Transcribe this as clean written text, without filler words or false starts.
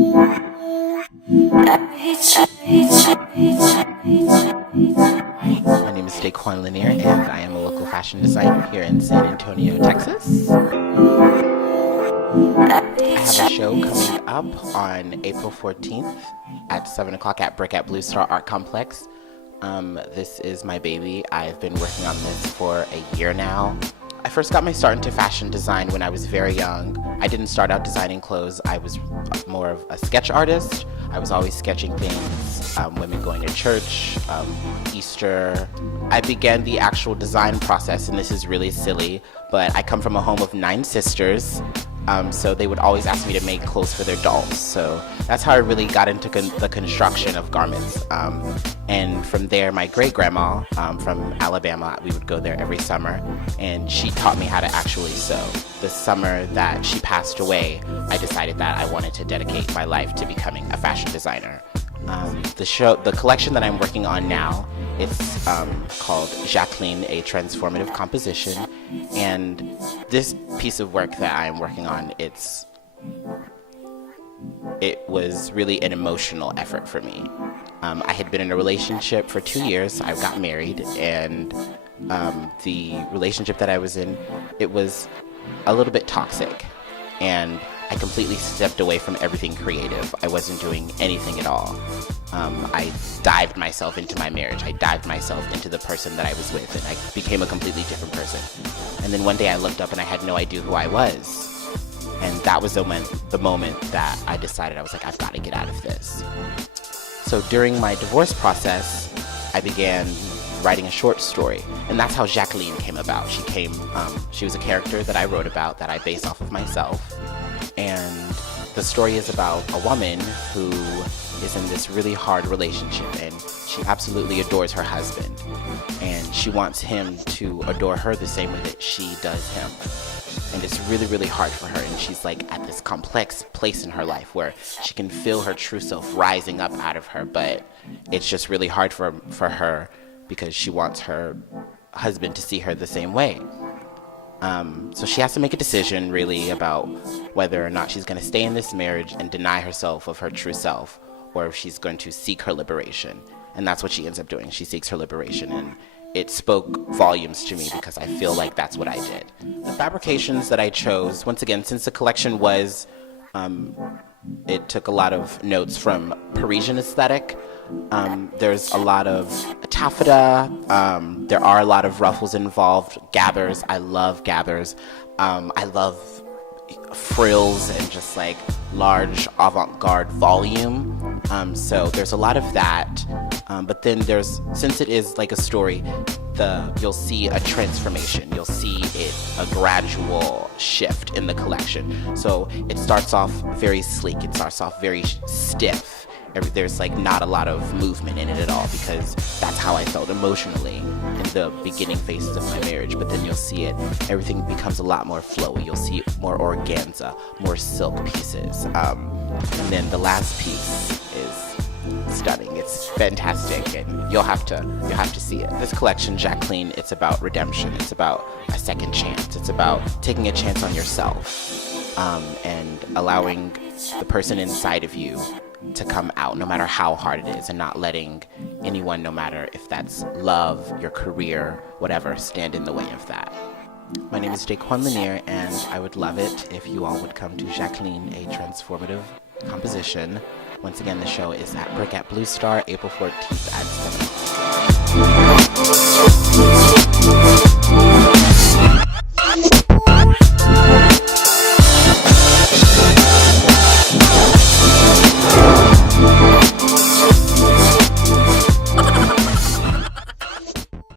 My name is Lanier, and I am a local fashion designer here in San Antonio, Texas. I have a show coming up on April 14th at 7 o'clock at Brick at Blue Star Art Complex. This is my baby. I've been working on this for a year now. I first got my start into fashion design when I was very young. I didn't start out designing clothes. I was more of a sketch artist. I was always sketching things, women going to church, Easter. I began the actual design process, and this is really silly, but I come from a home of 9 sisters. So they would always ask me to make clothes for their dolls. So that's how I really got into the construction of garments. And from there, my great-grandma from Alabama, we would go there every summer, and she taught me how to actually sew. The summer that she passed away, I decided that I wanted to dedicate my life to becoming a fashion designer. The collection that I'm working on now, it's called Jacqueline, a Transformative Composition, and this piece of work that I'm working on, it was really an emotional effort for me. I had been in a relationship for 2 years. I got married, and the relationship that I was in, it was a little bit toxic, and I completely stepped away from everything creative. I wasn't doing anything at all. I dived myself into my marriage. I dived myself into the person that I was with, and I became a completely different person. And then one day I looked up and I had no idea who I was. And that was the moment that I decided, I was like, I've got to get out of this. So during my divorce process, I began writing a short story, and that's how Jacqueline came about. She was a character that I wrote about that I based off of myself. And the story is about a woman who is in this really hard relationship, and she absolutely adores her husband, and she wants him to adore her the same way that she does him. And it's really, really hard for her, and she's like at this complex place in her life where she can feel her true self rising up out of her, but it's just really hard for her because she wants her husband to see her the same way. So she has to make a decision really about whether or not she's going to stay in this marriage and deny herself of her true self, or if she's going to seek her liberation. And that's what she ends up doing. She seeks her liberation, and it spoke volumes to me because I feel like that's what I did. The fabrications that I chose, once again, since the collection was, it took a lot of notes from Parisian aesthetic. There's a lot of taffeta, there are a lot of ruffles involved, gathers. I love gathers. I love frills and just like large avant-garde volume. So there's a lot of that. But then since it is like a story, you'll see a transformation. You'll see a gradual shift in the collection. So it starts off very sleek. It starts off very stiff. There's like not a lot of movement in it at all, because that's how I felt emotionally in the beginning phases of my marriage. But then you'll see everything becomes a lot more flowy. You'll see more organza, more silk pieces. And then the last piece is stunning. It's fantastic, and you'll have to see it. This collection, Jacqueline, it's about redemption. It's about a second chance. It's about taking a chance on yourself, and allowing the person inside of you to come out, no matter how hard it is, and not letting anyone, no matter if that's love, your career, whatever, stand in the way of that. My name is Lanier, and I would love it if you all would come to Jacqueline, a Transformative Composition. Once again, the show is at Brick at Blue Star, April 14th at 7 o'clock.